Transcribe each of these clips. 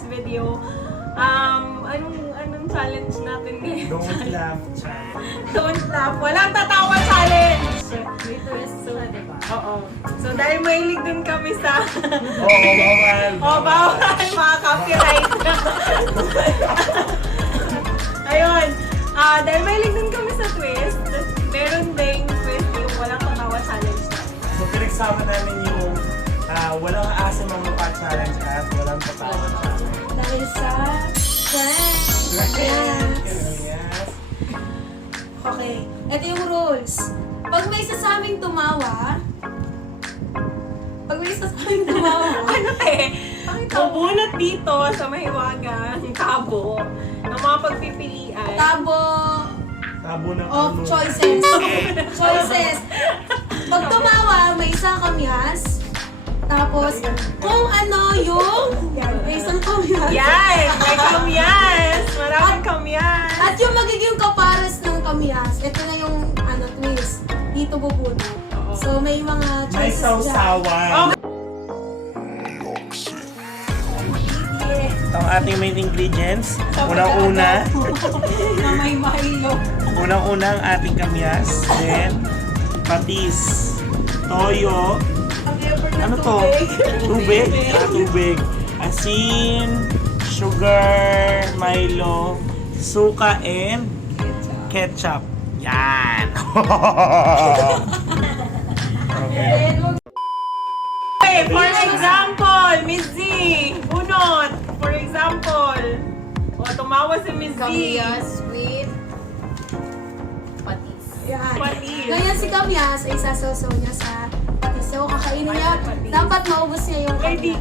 this video. Anong challenge natin ngayon? Don't laugh. Don't laugh. Walang tatawa challenge! Oo. So dahil mahilig din kami sa... Oo, bawal. bawal mga copyright. Ayun. Dahil mahilig din kami sa twist, meron ding twist yung walang tatawa challenge natin. So pinagsama namin yung walang asa ng mukha challenge at walang tatawa challenge. Dahil sa prank. Yes. Okay, ito yung rules. Pag may isa sa aming tumawa, Ano bubunot dito sa mahiwagang tabo ng mga pagpipilian. tabo Tabo ng of choices. Choices. Pag tumawa, may isang kamyas. Tapos, kung ano yung... May isang kamyas. Yan! May kamyas! Maraming kamyas! At yung magiging kapares ng kamyas, ito na yung twist. Dito bubunot. So, may mga May choices sausawan. Oh. Ito ang ating main ingredients. Unang-una, na may mahilo. unang-una ang ating kamyas. Then, patis. Toyo. Ano to? Tubig? Tubig. Asin, sugar, Milo, suka, and ketchup. Yan! Okay. Okay, for example, Miss Z, bunot. For example, tumawa si Miss Z. Kamyas with patis. Yan. Patis. Ganyan si kamyas ay sasawaw niya sa patis. So, kakainin niya. Dapat maubos niya yung Ay, di.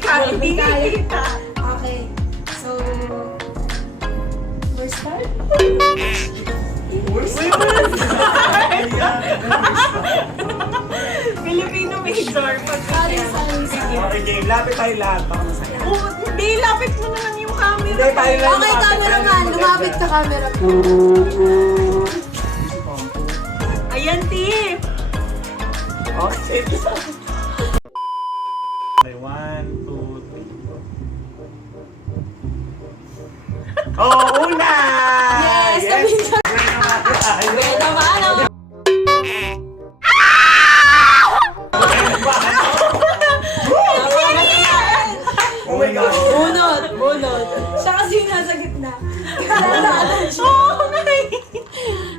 kamyas. Hindi kita. Okay. So, we're start? Filipino major. Sorry. Okay, game. Lapit tayo lahat. Baka masaya. Hindi, lapit mo naman yung camera. Hindi, tayo lang. Okay, cameraman. Lumapit ka, camera. Ayan, tip. Okay. Okay, 1, 2, 3. Oh, una! Yes, kami na. Bueno, mano. Oh my God. Bunot. Siya kasi yung nasa gitna. Oo,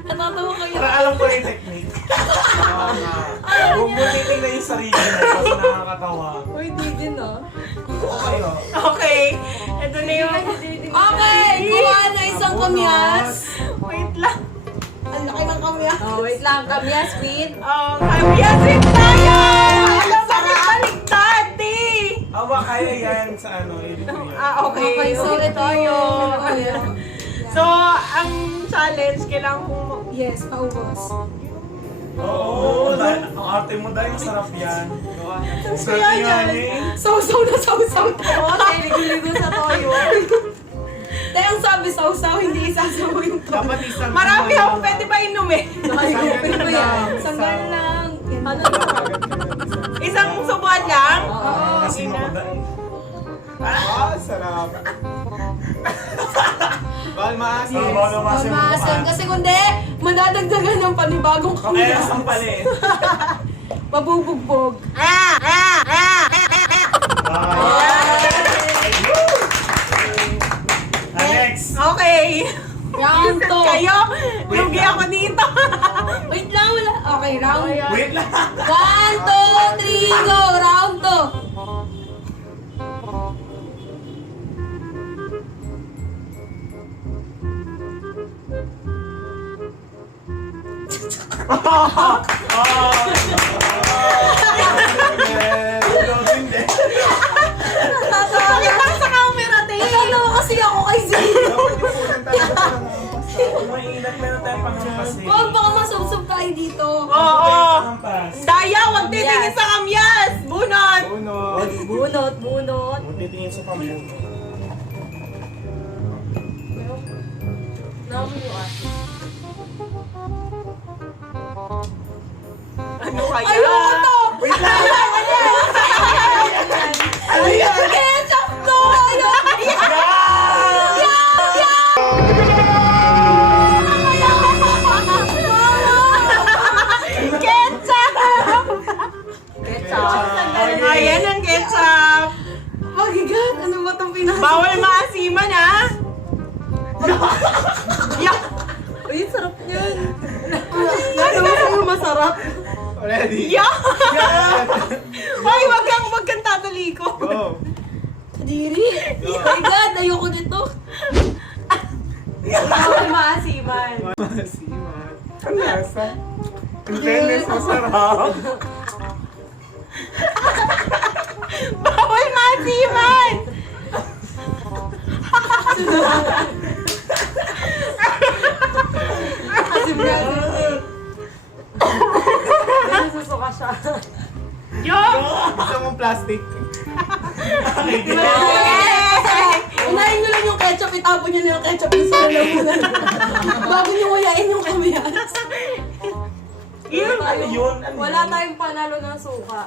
Natatawa ko yun. Para alam ko yung technique. Huwag mo titignan yung sarili mo kasi nakakatawa. Uy, di din, no? Okay, oh. Okay. Ito na yung... Okay, kuha na isang kamyas. Wait lang. Ang laki ng kamyas. Oh, wait lang. Kamyas with Kamyasin tayo! Alam, bakit baligtad, eh? Awa, kaya yan sa ano, edit ko yan. Okay. Okay, so ito yung... So, ang challenge, kailangan kong... Yes, paubos. Oo, dahil ang arte mo dahil masarap yan. Kaya yan. Sausaw na sausaw tayo. ligo-ligo sa toyo. Tayo ang sabi sausaw, hindi isasaw yung to. Dapat isang Marami akong pwede ba inumin? Pwede ba yan? Sanggal lang. Ano? Isang subuan lang? Kasi makudain. Sarap. Bawal maasim. Bawal maasim. Pamasan. Kasi kundi, madadagdagan ng panibagong Kaya kamyas. isang pali. Mabubugbog. Next. Okay. Round 2. Kayo, lugi ako dito. Wait lang, wala. Okay, round. Wait lang. 1, 2, 3, go! Round Bakit lang sa camera, te?2. Natatawa kasi ako kay Zee. Dapat yung unang tayo ng may inat meron tayong panghampas eh. Huwag baka masubsob tayo dito. Oo. Panghampas. Daya, huwag titingin sa kamyas. Bunot. Bunot. Bunot. Huwag titingin sa kamay. Namuan. Ano kaya? Ayoko to! Wait lang! Ayoko! Ketchup to! Ayan ang ketchup. Oh my God, ano ba itong pinasa? Bawal maasiman, ha? Yak! Uy, sarap niyan. Ano ba masarap? Ready? Yak! Hoy, wag kang tataliko. Go! Kadiri. Oh my God, ayoko nito. Bawal maasiman. Masiman. Ang lasa. Ang fairness, masarap. Bawal maasiman! Asim na. Nasusuka siya. Yok! Gusto mong plastic? Unahin nyo lang yung ketchup, itapon nyo na yung ketchup yung sa lalamunan. Bago nyo kuyain yung kamihas. Ano yun? Ano Wala yun? tayong panalo ng suka.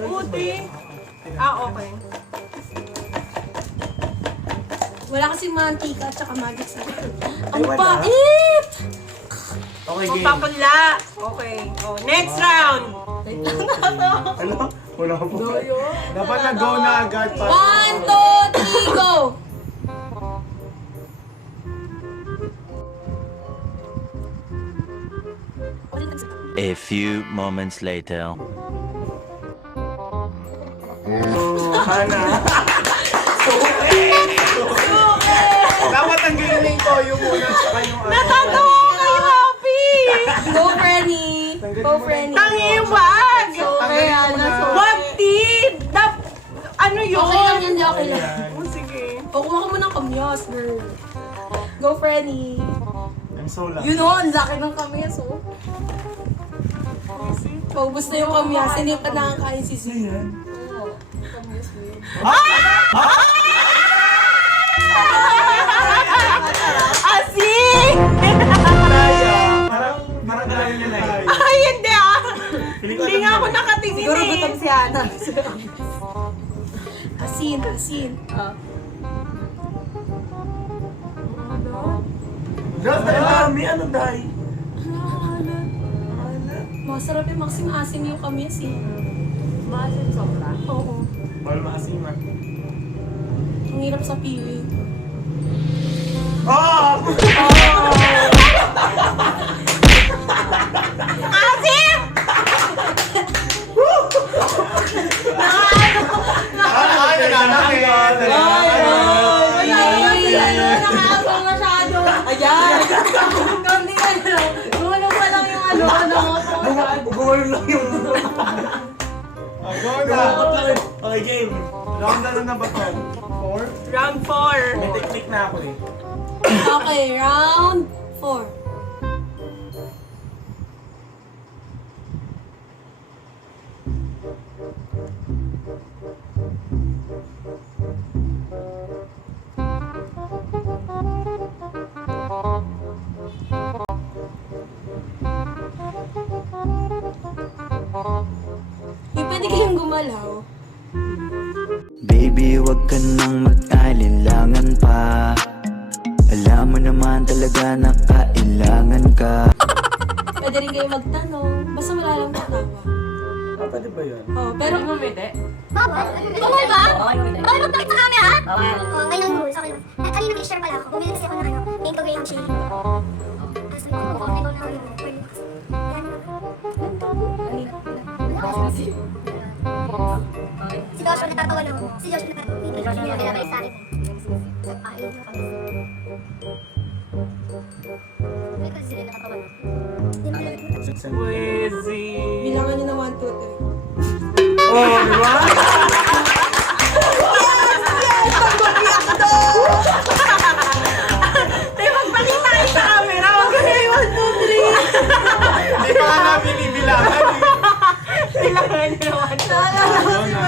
Buti. Ah, okay. Wala kasing mantika at saka magic sarap. Ay, Ang wala. pait! Okay, game. Magpapunla. Okay. Oh, next round. Ano? Wala po. Dapat na-go na agad. 1, 2, 3, go! A few moments later. Hana. Dapat tanggalin na yung toyo muna sa yung ano. Natatawa ko kay Happy. Go, Frenny! Go, Frenny! Tangiwag. Tanggalin mo na. Wag din. Ano yun? Okay lang yan, di okay lang. Oh, sige. O, kumaka mo ng kamyas, girl. Go, Frenny! I'm so loud. Yun o, ang laki ng kamyas oh. Paubos na yung kamyas, hindi pa nakakain si Sia. Asing! Parang gano'n yun eh. Ay, hindi ah. Feeling ko Hindi alam nga mo ako na. nakatingin Siguro gutom eh. si Ana. Asin, asin. Diyos, dami. Ano, Day? Masarap yung maxim asim yung kamyas eh. Maasin sobra. Oo. Bawal maasiman. Ang hirap sa pili. Oh! Asim! Ay, nananakit. Nakakabang masyado. Ayan. Kundi ano, gulo pa lang yung ano. Bugol lang yung... Go na. Okay, game. Round na ba to? 4? Round 4. May technique na ako eh. Okay, round 4. Yung pwede kayong gumalaw. Baby, wag ka nang mag-alinlangan pa. Alam mo naman talaga na kailangan ka. Pwede rin kayo magtanong. Basta wala lang tatawa. Pwede ba yun? Oh, pero Bumiti. Bawal ba? Bawal magtakit sa camera? Bawal. Oh, ngayon ang rules. Okay lang. Kanina nag-share pala ako. Bumili kasi ako ng Minto Graham chili. Tapos ito ko, ito na ulit. Si Joshua natatawa lang. Si Joshua natatawa. Hindi na pinabalik sa akin. Ayaw na kami. Hindi kasi sila natatawa na. Hindi mo lang. Wizzy. bilangan nyo na 1, 2, 3. Oh, di ba? Tay, magpakita kayo sa camera. Huwag ka na yung 1, 2, 3. Hindi pa nga namin ibilangan eh. Kailangan nyo 1, 2,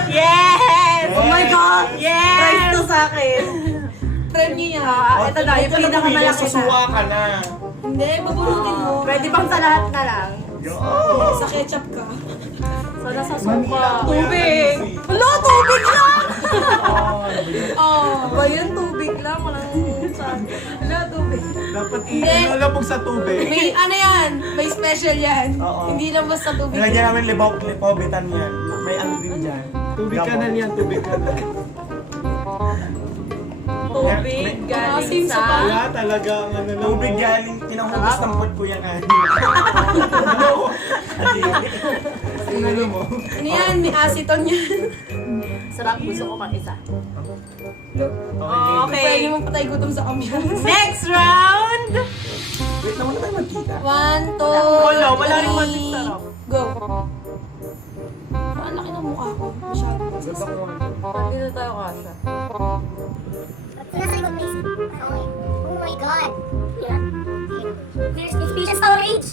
3. Yes! Oh my God! Yes! Price to sa akin. Friend nyo yan. Ito na, yung pinakamalaki na. Susuwa ka na. Hindi, babunutin mo. Pwede bang sa lahat na lang? Sa ketchup ka. So, nasa suka. Tubig. Wala, tubig lang! Oh. Ba yun, tubig lang. Walang saan. Wala, tubig. Dapat Hindi. ilalabog sa tubig. May ano yan, may special yan. Oo. Hindi lang basta tubig. Nilagyan namin lipobitan yan. May ano din dyan. Tubig ka na niyan, tubig ka na. Tubig galing sa... Wala talaga ang ano lang. Tubig galing, tinahugas ng pot ko yan. Ano mo? Ano yan? May aceton yan. Sarap, gusto ko pang isa. Pwede Okay. mo patay gutom sa ambiance. Next round! Wait, naman na tayo magkita. 1, 2, Wala rin magic sarap. Go. Ang laki ng mukha ko. Masyado. Ganda ko. Hindi na tayo kasha. Nasa likod, please. Okay. Oh my God. Yeah. There's insufficient storage.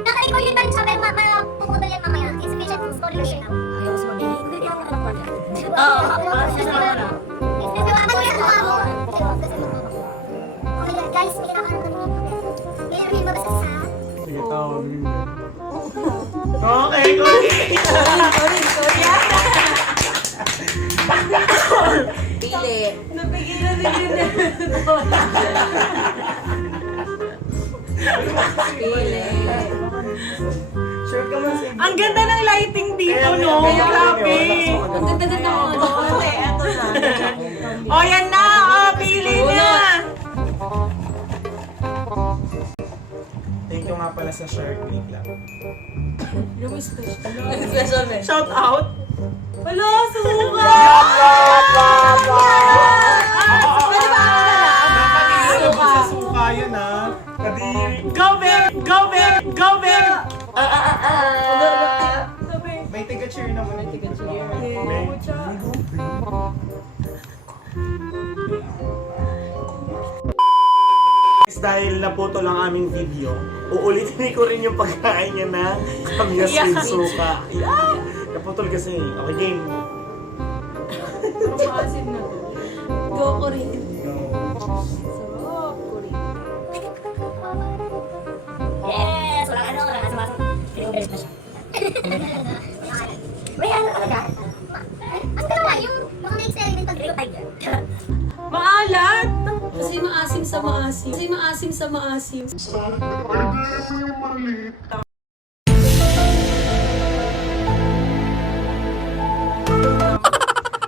Nakalikod yun tayo siya, pero mapupudol yan mamaya. Insufficient storage siya. Ayaw sa mga hindi ka ako ng kwarta. Oo. Okay lang, guys. May kinakaroon kami. May rin mabasa sa... Sige, tawagin mo. Okay, Pili. Napigilan din din. Pili. Sure ka man sa Ang ganda ng lighting dito, no? Grabe. Ang ganda-ganda ko. Okay, eto na. O, yan na. O, pili na. Thank you nga pala sa Shark Week lang. Special men. Shout out. Wala, suka! Napakilala mo sa suka yun ah. Kadiri. Go back! Go back! Go back! May tiga-cheer naman. May tiga-cheer. Dahil naputol ang aming video, uulitin ko rin yung pagkain niya na kamyas with suka. Yeah. Naputol kasi. Okay, game. Go ko rin. Yes! Walang ano, walang asmas. Pinong-beres na siya. May ano talaga? Ang ginawa yung mga na-experiment pag-real tiger. Maalat! Kasi maasim sa maasim. Kasi maasim sa maasim.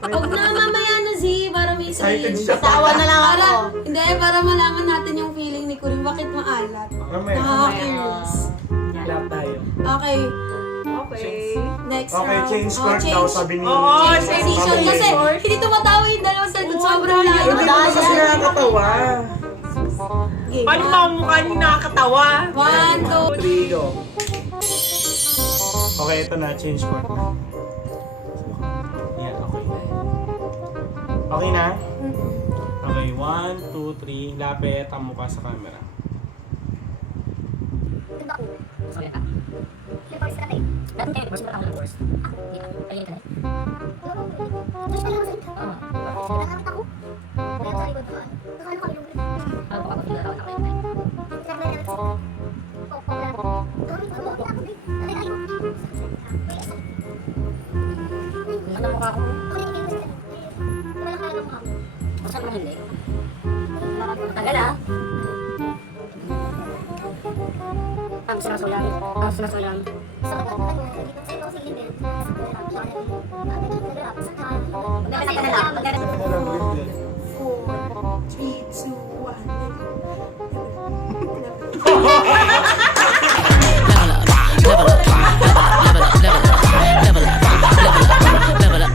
Huwag na mamaya na Z, para may Excited siya. Tawa na lang Para, ako. hindi, para malaman natin yung feeling ni Kuring. Bakit maalat? Mamaya. Nakaka-curious. Lap tayo. Okay, Okay. next Okay, round. change Oh, court daw change- sabi ni... Oo, Change position. Kasi hindi tumatawa yung dalawa sa likod. Sobrang layo. Hindi naman kasi nakakatawa. Game. Paano ba ang mukha niyo nakakatawa? 1, 2, 3, go. Okay, ito na. Change court na. Yan, okay. Okay na? Okay, 1, 2, 3. Lapit ang mukha sa camera. Ganda ko. Sorry ka. May voice ka tayo. Dati tayo, mas marami ng voice. Ayun ka na. Mas tayo masalita. Nakamit ako. Ngayon sa likod ko. Nakano kami nung Ano pa ako pinatawag ako yung Sabi na natin. Pokpok lang. Nakamit ako. Okay ako, babe. Okay, ayun. Ano mukha ko? Okay, okay, okay. Wala ka lang ako. Masarap naman hindi. Matagal ah. Ang sinasulang. Ang sinasulang. Sa ano, dito sa ito, si Libel. Magdadasal ka na lang. Magdadasal. 4, 3, 2, 1.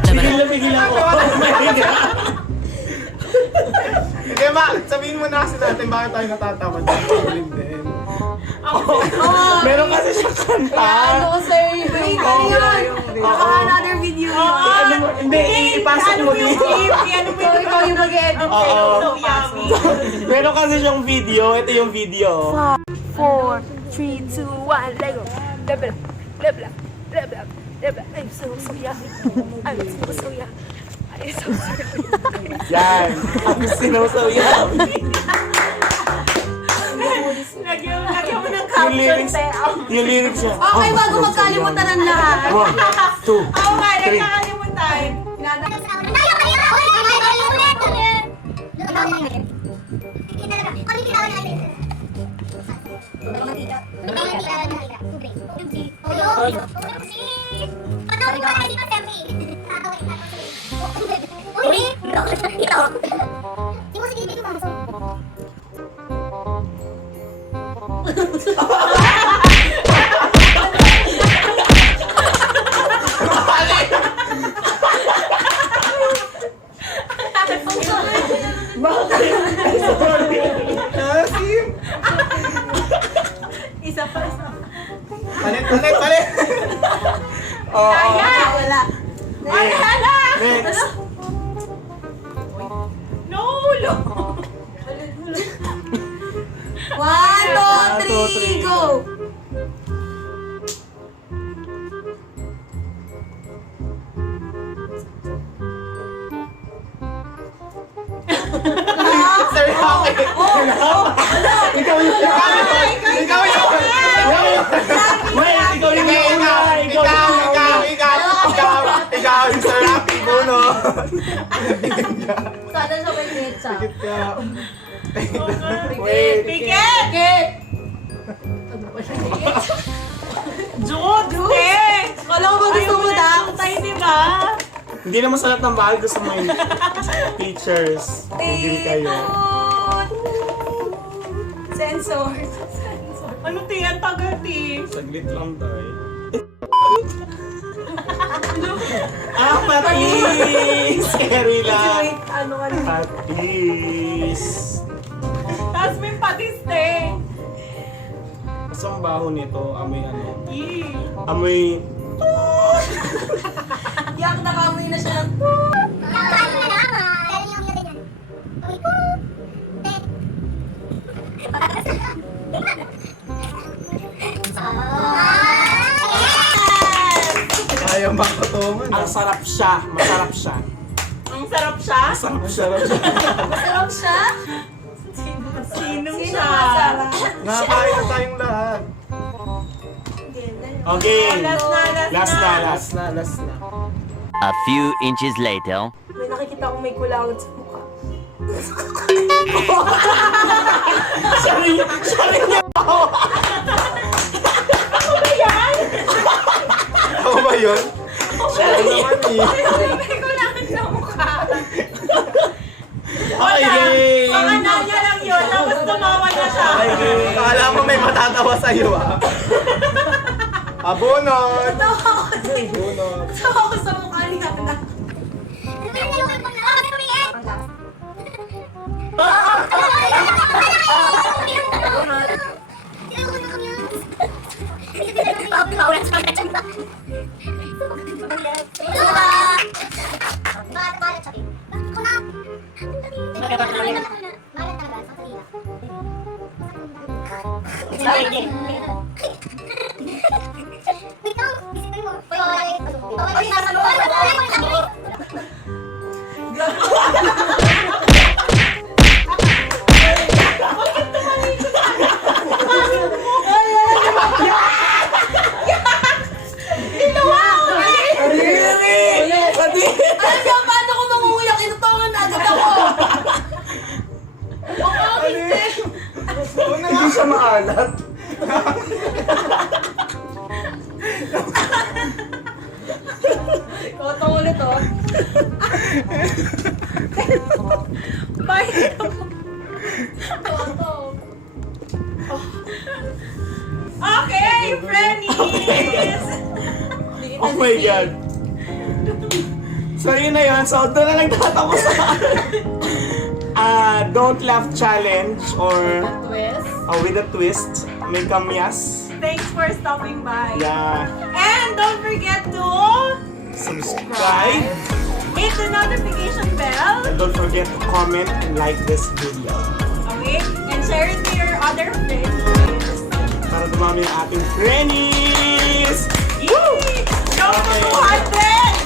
Pigil na pigil ako. Hindi ma, sabihin mo na kasi natin bakit tayo natatawa. Pigilin din. Meron kasi siya kanta. Ano sir? Wait, ano yun? Baka another video yun. Ano mo, hindi, ipasok mo Ano yung dito. clip? Ano mo yung Ikaw yung mag-edit. Oo. So yummy. Meron kasi siyang video. Ito yung video. 4, 3, 2, 1, Lego. Lebla, lebla, lebla, lebla. I'm so yummy. I'm so yummy. I'm so yummy. Yan. Ang sinusaw yan. Lagyan mo ng Yung caption, lyrics. te. Yung lyrics siya. Okay, bago magkalimutan ng lahat. 1, 2, Oo nga, 3. nakakalimutan. Ano? Ito. Di mo sige dito mamasok. Isa pa. Palit! Oo. Wala. Next. No, no. 1, 2, 3, go! Sir, bakit? Ikaw yun! Ikaw yun! Wait, ikaw yung una! Ikaw yung Sir Rocky Bono! Sana siya may mecha. Wait. Pikit! Jude! Kala ko ba gusto mo daw? Tayo, di ba? Hindi naman sa lahat ng bahay gusto mo yung teachers. Tigil kayo. Sensor. Ano tiyan tagati? Saglit lang tayo. Patis! Scary lang. Wait, ano ka na? Patis. Tapos may patiste. Isang baho nito, amoy ano? Yee. Amoy... Yak, nakamoy na siya ng Kakain mo na lang, ah. Pero yung ganyan. Uy, po. Ayaw makotongan. Ang sarap siya. Masarap siya. Ang sarap siya. Sarap siya. Masarap siya? Sino Sino siya? masarap? Nakakain na tayong lahat. Okay. Last na. Last na. A few inches later. May nakikita akong may kulangot sa mukha. Ako ba yun? Siya naman eh. May kulangan sa mukha. Okay, game! Pangalan niya lang yun, tapos tumawa na siya. Okay, game. Akala mo may matatawa sa'yo ah. Abunot! Tawa ko. Abunot. Tawa ko sa mukha ni Hana. Alam niyo, paano ko mangunguyak? Inutangan na agad ako. Hindi siya maalat. Kotong ulit, oh. Bye. Kotong. Okay, Frennies! Oh my God. So yun na yun. So doon na nagtatapos sa Don't Laugh Challenge or Twist. with a twist. May kamyas. Thanks for stopping by. Yeah. And don't forget to Subscribe. hit the notification bell. And don't forget to comment and like this video. Okay? And share it to your other friends. Para dumami ang ating friends! Yay! Go to Okay. 200!